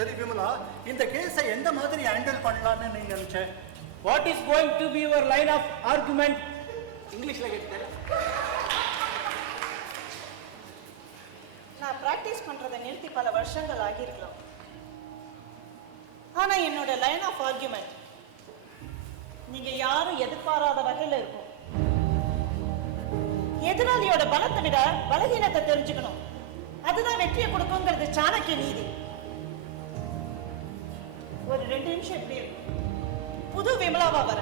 சரி விமலா, இந்த கேஸை எந்த மாதிரி ஹேண்டில் பண்ணலாம்னு நீ நினைச்ச? What is going to be your line of argument? இங்கிலீஷ்ல கேட்டேன். நான் பிராக்டிஸ் பண்றதை நிறுத்தி பல வருஷங்கள் ஆகியிருக்கலாம். ஆனா என்னோட லைன் ஆஃப் ஆர்குமெண்ட் நீங்க யாரும் எதிர்பாராத வகையில இருக்கும். எதிராளியோட பலத்தை விட பலகீனத்தை தெரிஞ்சுக்கணும். அதுதான் வெற்றியை கொடுக்குங்கிறது சாணக்கிய நீதி. ஒரு 2 நிமிஷம் எப்படி இருக்கும்? புது விமலாவா வர.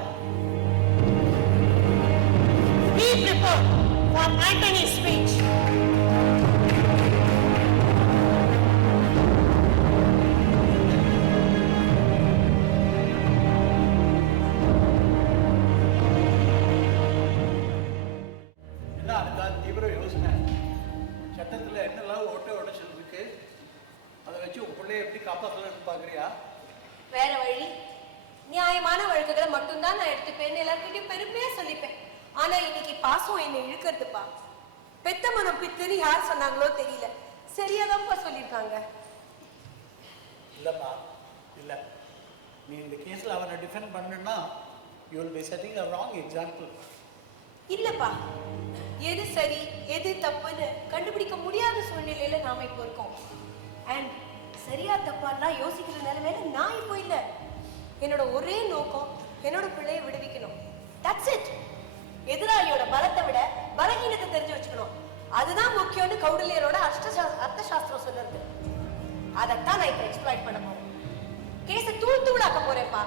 Be prepared for Antony's speech. தீவிர யோசனை. சட்டத்தில் என்னெல்லாம் ஓட்ட உடைச்சல் இருக்கு, அதை வச்சு உன் பிள்ளைய எப்படி காப்பாற்றலாம்னு பார்க்குறியா? வேற வழி? நியாயமான வழக்குகளை மட்டும்தான் நான் எடுத்துப்பேன், எல்லார்கிட்டையும் பெருமையா சொல்லிப்பேன். ஆனா இன்னைக்கு பாசம் என்னை இழுக்கிறதுப்பா. பெத்த மனம் பித்துன்னு யார் சொன்னாங்களோ தெரியல, சரியாதான்ப்பா சொல்லியிருக்காங்க. இல்லைம்மா, இல்லை, நீ இந்த கேஸில் அவனை டிஃபெண்ட் பண்ணணுன்னா you will be setting a wrong example. இல்லப்பா, எது சரி எது தப்புன்னு கண்டுபிடிக்க முடியாத சூழ்நிலையில நாம இப்போ இருக்கோம். அண்ட் சரியா தப்பான்னா யோசிக்கிற நிலைமையில நான் இப்போ இல்லை. என்னோட ஒரே நோக்கம் என்னோட பிள்ளையை விடுவிக்கணும். That's it. எதிராளியோட பலத்தை விட பலகீனத்தை தெரிஞ்சு வச்சுக்கணும், அதுதான் முக்கியம்னு கௌடல்யரோட அர்த்தசாஸ்திரம் சொல்லுறது. அதைத்தான் நான் இப்போ எக்ஸ்ப்ளாய்ட் பண்ண போறேன். கேஸை தூள் தூளாக்க போறேன்ப்பா.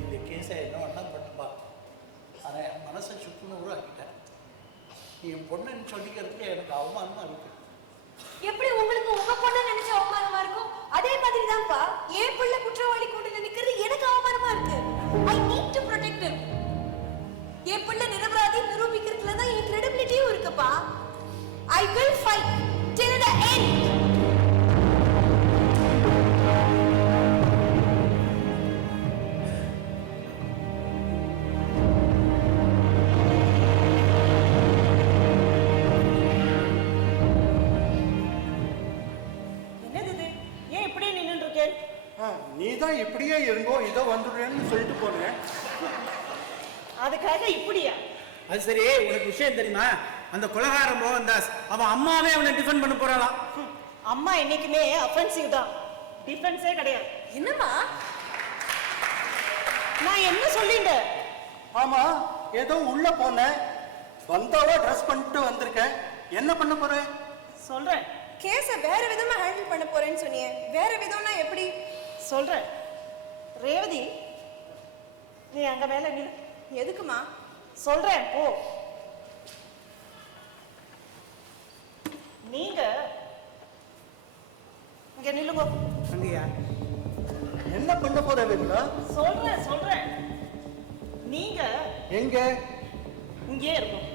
இந்த கேஸை என்ன வேணா பண்ணுப்பா, ஆனால் என் மனசை சுக்குநூறு ஆக்கிட்டேன். என் பொண்ணுன்னு சொல்லிக்கிறதுக்கு எனக்கு அவமானமா இருக்கு. எப்படி உங்களுக்கு உங்க பொண்ணு நினைச்ச அவமானமா இருக்கும், அதே மாதிரி தான்ப்பா என் பிள்ளை குற்றவாளி கூண்டில் நிக்கிறது எனக்கு அவமானமா இருக்கு. I need to protect him. என் பிள்ளை நிரபராதி நிரூபிக்கிறதுல தான் என் கிரெடிபிலிட்டியும் இருக்குப்பா. I will fight till the end. நீ தான் இப்படியே இருங்கோ, இதோ வந்துடுறேன்னு சொல்லிட்டு போனேன். அதுக்காக இப்படியா? அது சரி, உனக்கு விஷயம் தெரியுமா? அந்த கொலகாரம் மோகன்தாஸ் அவன் அம்மாவே அவனை டிஃபெண்ட் பண்ண போறாளாம். அம்மா என்னைக்குமே அஃபென்சிவ் தான், டிஃபென்ஸே கிடையாது. என்னம்மா நான் என்ன சொல்லிட்டேன்? ஆமா, ஏதோ உள்ள போனேன், வந்தாவா ட்ரெஸ் பண்ணிட்டு வந்திருக்கேன். என்ன பண்ண போறேன்? சொல்றேன். கேஸை வேற விதமா ஹேண்டில் பண்ண போறேன்னு சொன்னீங்க. வேற விதம்னா எப்படி? சொல்றேன். ரேவதி, நீ அங்க மேல நில்லு. எதுக்குமா? சொல்றேன், போ. நீங்க இங்க நில்லுங்க. அங்கயா என்ன பண்ண போற விமலா? சொல்றேன். நீங்க எங்க? இங்கே இருக்கும்.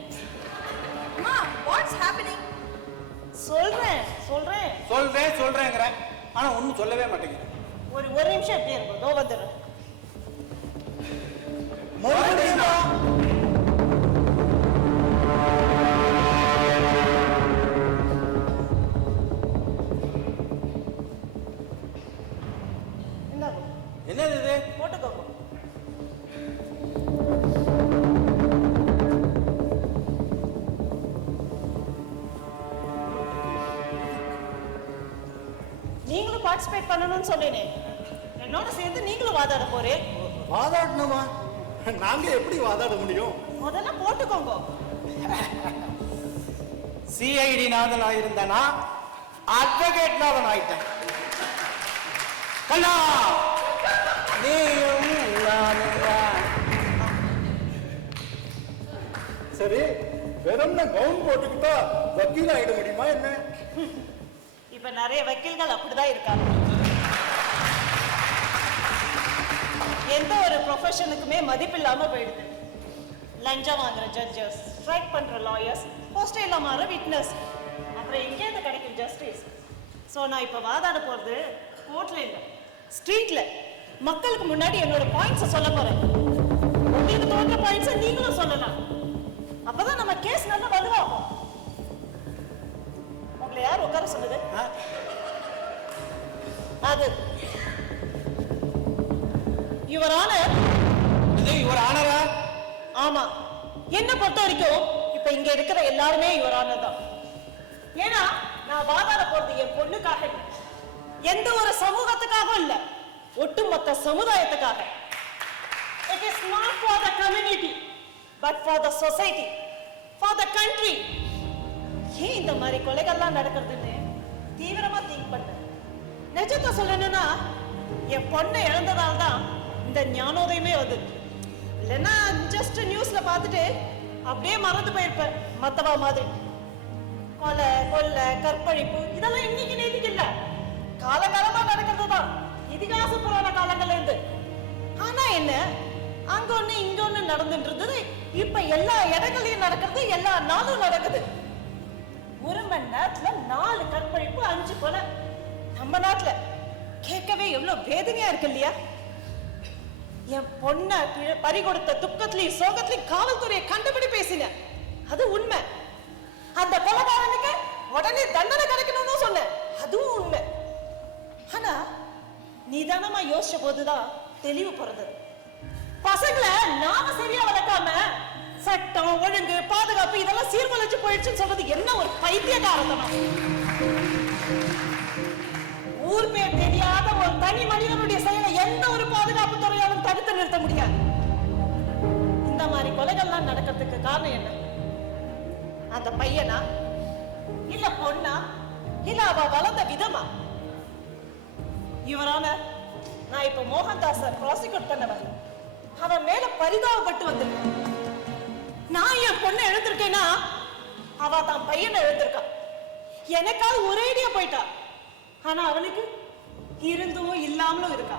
அம்மா, வாட்ஸ் ஹேப்பனிங்? சொல்றேங்கிற, ஆனா ஒன்னும் சொல்லவே மாட்டேங்கிற. ஒரு நிமிஷம் எப்படி இருக்கும், தோ வந்துடுறேன். என்னது இது? போட்டுக்கோங்க. நீங்களும் பார்ட்டிசிபேட் பண்ணணும்னு சொன்னேன். என்னோட சேர்ந்து நீங்களும் வாதாட போறேன். வாதாடணுமா? நாங்க எப்படி வாதாட முடியும்? முதல்ல போட்டுக்கோங்க. சிஐடி நாதன் ஆயிருந்தானா அட்வொகேட் நாதன் ஆயிட்டேன். கண்ணா, சரி, வெறும்னா கவுன் போட்டுக்கிட்டா வக்கீல் ஆயிட முடியுமா என்ன? இப்ப நிறைய வக்கீல்கள் அப்படிதான் இருக்காங்க. எந்த ஒரு ப்ரொஃபஷனுக்குமே மதிப்பில்லாம போயிடுது. லஞ்சம் வாங்குற ஜட்ஜஸ், ஸ்ட்ரைக் பண்ற லாயர்ஸ், ஹோஸ்டேல மாற விட்னஸ், அப்புறம் எங்கேருந்து கிடைக்கும் ஜஸ்டிஸ்? ஸோ நான் இப்போ வாதாட போறது கோர்ட்ல இல்லை, ஸ்ட்ரீட்ல மக்களுக்கு முன்னாடி என்னோட பாயிண்ட்ஸை சொல்ல போறேன். உங்களுக்கு தோன்ற பாயிண்ட்ஸை நீங்களும் சொல்லலாம். அப்பதான் நம்ம கேஸ் நல்லா வலுவாகும். உங்களை யார் உட்கார சொல்லுது? அது யுவர் ஆனர். இது யுவர் ஆனரா? ஆமா, என்ன பொறுத்த வரைக்கும் இப்ப இங்க இருக்கிற எல்லாருமே யுவர் ஆனர் தான். ஏன்னா நான் வாதாட போறது என் பொண்ணுக்காக இல்ல, எந்த ஒரு சமூகத்துக்காகவும் இல்ல, ஒட்டுமொத்த சமுதாயத்துக்காக. It is not for the community, but for the society, for the country. ஏன் இந்த மாதிரி கொலைகள்லாம் நடக்கிறதுன்னு தீவிரமா திங்க் பண்ணேன். நிஜத்தை சொல்லணும்னா என் பொண்ணை இழந்ததால் தான் இந்த ஞானோதயமே வந்தது. இல்லைன்னா ஜஸ்ட் நியூஸ்ல பார்த்துட்டு அப்படியே மறந்து போயிருப்பேன் மத்தவா மாதிரி. கொலை, கொள்ளை, கற்பழிப்பு இதெல்லாம் இன்னைக்கு நேற்றுக்கு இல்ல, காலகாலமா நடக்கிறது தான், இதிகாச புராண காலங்கள்ல இருந்து. ஆனா என்ன, அங்க ஒண்ணு இங்க ஒண்ணு நடந்துட்டு இருந்தது, இப்ப எல்லா இடங்களையும் நடக்கிறது, எல்லா நாளும் நடக்குது. 1 மணி நேரத்துல 4 கற்பழிப்பு, 5 கொலை. நம்ம நாட்டுல கேட்கவே எவ்வளவு வேதனையா இருக்கு இல்லையா? என் பொண்ண பறி கொடுத்த துக்கத்திலையும் சோகத்திலையும் காவல்துறையை கண்டுபிடி பேசின, அது உண்மை. அந்த கொலைகாரனுக்கு உடனே தண்டனை கிடைக்கணும்னு சொன்னேன், அதுவும் உண்மை. ஆனா நிதானமா யோசிச்ச போதுதான் தெளிவு பிறந்தது. பசங்களை நாம சரியா வளர்க்காம சட்டம் ஒழுங்கு பாதுகாப்பு இதெல்லாம் சீர்குலைச்சு போயிடுச்சுன்னு சொல்றது என்ன ஒரு பைத்தியக்காரத்தனம். ஊர் பேர் தெரியாத ஒரு தனி மனிதனுடைய செயலை எந்த ஒரு பாதுகாப்பு துறையாலும் தடுத்து நிறுத்த முடியாது. இந்த மாதிரி கொலைகள்லாம் நடக்கிறதுக்கு காரணம் என்ன? அந்த பையனா இல்ல பொண்ணா இல்ல அவ வளர்ந்த விதமா? இவரான நான் இப்ப மோகன்தாஸ ப்ராசிக்யூட் பண்ண வரல, அவன் மேல பரிதாபப்பட்டு வந்திருக்கேன். நான் என் பொண்ணை எழுந்திருக்கேன்னா அவ தான் பையனை எழுந்திருக்கா. எனக்காவது ஒரேடியா போயிட்டா, ஆனா அவனுக்கு இருந்தும் இல்லாமலும் இருக்கா.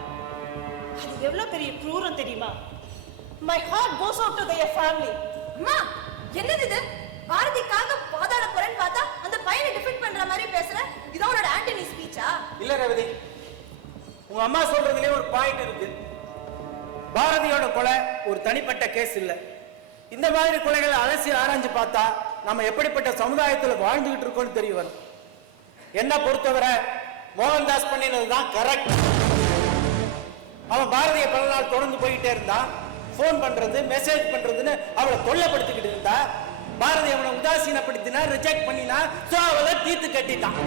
அது எவ்வளவு பெரிய க்ரூரம் தெரியுமா? My heart goes out to their family. அம்மா, என்னது இது? பாரதிக்காக வாதாட போறேன்னு பார்த்தா அந்த பையனை டிஃபெண்ட் பண்ற மாதிரி பேசுற. இது அவனோட ஆண்டனி ஸ்பீச்சா? இல்ல ரேவதி, உங்க அம்மா சொல்றதுலயே ஒரு பாயிண்ட் இருக்கு. பாரதியோட கொலை ஒரு தனிப்பட்ட கேஸ் இல்ல. இந்த மாதிரி கொலைகளை அலசி ஆராய்ஞ்சு பார்த்தா நம்ம எப்படிப்பட்ட சமுதாயத்துல வாழ்ந்துகிட்டு இருக்கோம்னு தெரிய வரும். என்ன பொறுத்தவரை மோகன்தாஸ் பண்ணினதுதான் கரெக்ட். அவன் பாரதிய பல நாள் தொடர்ந்து போயிட்டே இருந்தான். போன் பண்றது, மெசேஜ் பண்றதுன்னு அவளை தொல்லைப்படுத்திக்கிட்டு இருந்தா. பாரதி அவனை உதாசீனப்படுத்தினா, ரிஜெக்ட் பண்ணினா, அவளை தீர்த்து கட்டிட்டான்.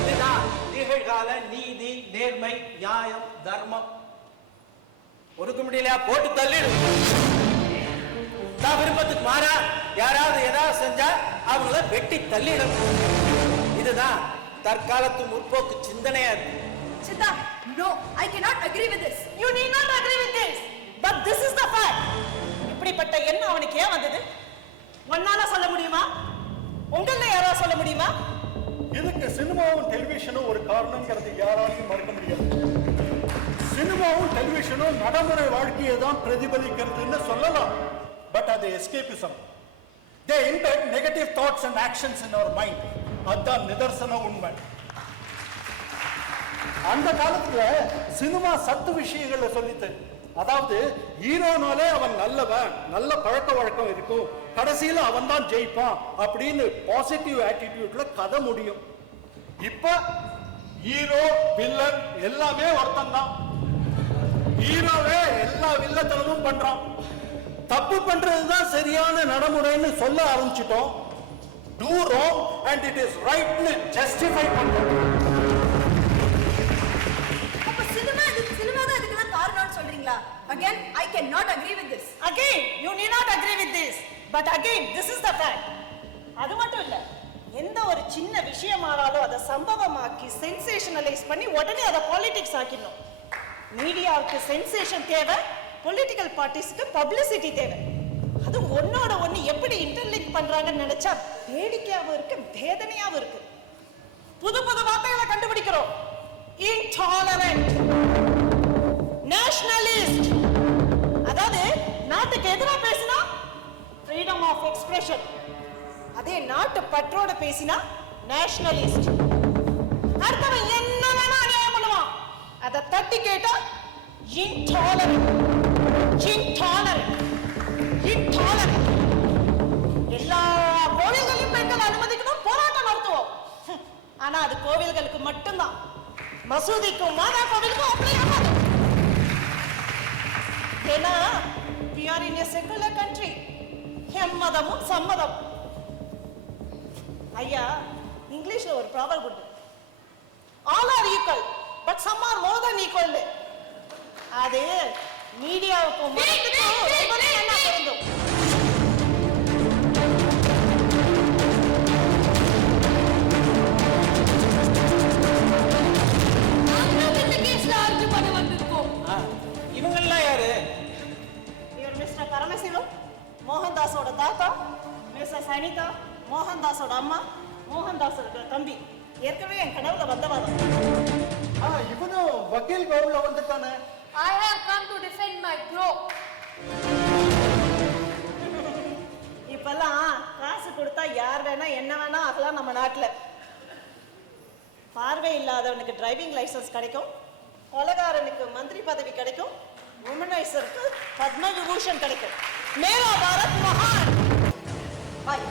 இதுதான் நிகழ்கால நீதி, நேர்மை, நியாயம், தர்மம். ஒடுக்க முடியலையா? போட்டு தள்ளிடு. தான் விருப்பத்துக்கு மாறா யாராவது ஏதாவது செஞ்சா அவங்கள வெட்டி தள்ளிடும். இதுதான் தற்காலத்து முற்போக்கு சிந்தனையா இருக்கு. Siddha, no, I cannot agree with this. You need not agree with this, but this is the fact. இப்படிப்பட்ட எண்ணம் அவனுக்கு ஏன் வந்தது? ஒன்னால சொல்ல முடியுமா? உங்கள யாராவது சொல்ல முடியுமா? இதுக்கு சினிமாவும் டெலிவிஷனும் ஒரு காரணங்கிறது யாராலையும் மறக்க முடியாது. சினிமாவும் டெலிவிஷனும் நடைமுறை வாழ்க்கையை தான் பிரதிபலிக்கிறதுன்னு சொல்லலாம். பட் அது escapism. They embed negative thoughts and actions in our mind. அதுதான் நிதர்சன உண்மை. அந்த காலத்துல சினிமா சத்து விஷயங்களை சொல்லித்து, அதாவது ஹீரோனாலே அவன் நல்லவன், நல்ல பழக்க வழக்கம் இருக்கும், கடைசியில அவன் தான் ஜெயிப்பான் அப்படின்னு பாசிட்டிவ் ஆட்டிடியூட்ல கதை முடியும். இப்ப ஹீரோ வில்லன் எல்லாமே ஒருத்தன் தான். ஹீரோவே எல்லா வில்லத்தனமும் பண்றான். தப்பு பண்றதுதான் சரியான நடைமுறைன்னு சொல்ல ஆரம்பிச்சிட்டோம். Do wrong and it is right னு justify பண்றோம். அப்ப சினிமா தான் இதுக்கெல்லாம் காரணம்னு சொல்றீங்களா? Again, I cannot agree with this. Again, you need not agree with this, but again, this is the fact. அது மட்டும் இல்ல, எந்த ஒரு சின்ன விஷயமானாலும் அதை சம்பவமாக்கி சென்சேஷனலைஸ் பண்ணி உடனே அதை பாலிடிக்ஸ் ஆக்கிடணும். மீடியாவுக்கு சென்சேஷன் தேவை, பொலிட்டிக்கல் பார்ட்டிஸ்க்கு பப்ளிசிட்டி தேவை. அது ஒன்னோட ஒண்ணு எப்படி இன்டர்லிங்க் பண்றாங்கன்னு நினைச்சா வேடிக்கையாவும் இருக்கு, வேதனையாவும் இருக்கு. புது புது வார்த்தைகளை கண்டுபிடிக்கிறோம். இன்டாலரண்ட், நேஷனலிஸ்ட், அதாவது நாட்டுக்கு எதிராக பேசினா ஃப்ரீடம் ஆஃப் எக்ஸ்பிரஷன், அதே நாட்டு பற்றோட பேசினா நேஷனலிஸ்ட். அடுத்தவன் என்ன வேணா அநியாயம் பண்ணுவான், அதை தட்டி கேட்டா இன்டாலரண்ட், இன்டாலரண்ட், இன்டாலரண்ட். எல்லா கோவில்களையும் பெண்கள் அனுமதிக்கணும், போராட்டம் நடத்துவோம். ஆனா அது கோவில்களுக்கு மட்டும்தான். மசூதிக்கும் மாதா கோவிலுக்கும் அப்ளை ஆகாது. ஏன்னா we are in a secular country. எம்மதமும் சம்மதம். ஐயா, இங்கிலீஷ்ல ஒரு ப்ராவர்ப் உண்டு. All are equal but some are more than equal. அது மீடியாவுக்கும் மதத்துக்கும் ரொம்பவே நல்லா பொருந்தும். இவங்கெல்லாம் யாரு? இவர் மிஸ்டர் பரமசிவம், மோகன்தாஸோட தாத்தா. மிஸ்ஸஸ் அனிதா, மோகன்தாஸோட அம்மா, மோகன்தாஸோட தம்பி. ஏற்கனவே என் கனவுல வந்தவாதம். இவனும் வக்கீல் கவுன்ல வந்துட்டானே. I have come to defend my bro. இப்பெல்லாம் காசு கொடுத்தா யார் வேணா என்ன வேணா ஆகலாம் நம்ம நாட்டுல. பார்வை இல்லாதவனுக்கு டிரைவிங் லைசன்ஸ் கிடைக்கும், கொலகாரனுக்கு மந்திரி பதவி கிடைக்கும், உமனைசருக்கு பத்ம விபூஷன் கிடைக்கும். மேரா பாரத் மகான். பாய்.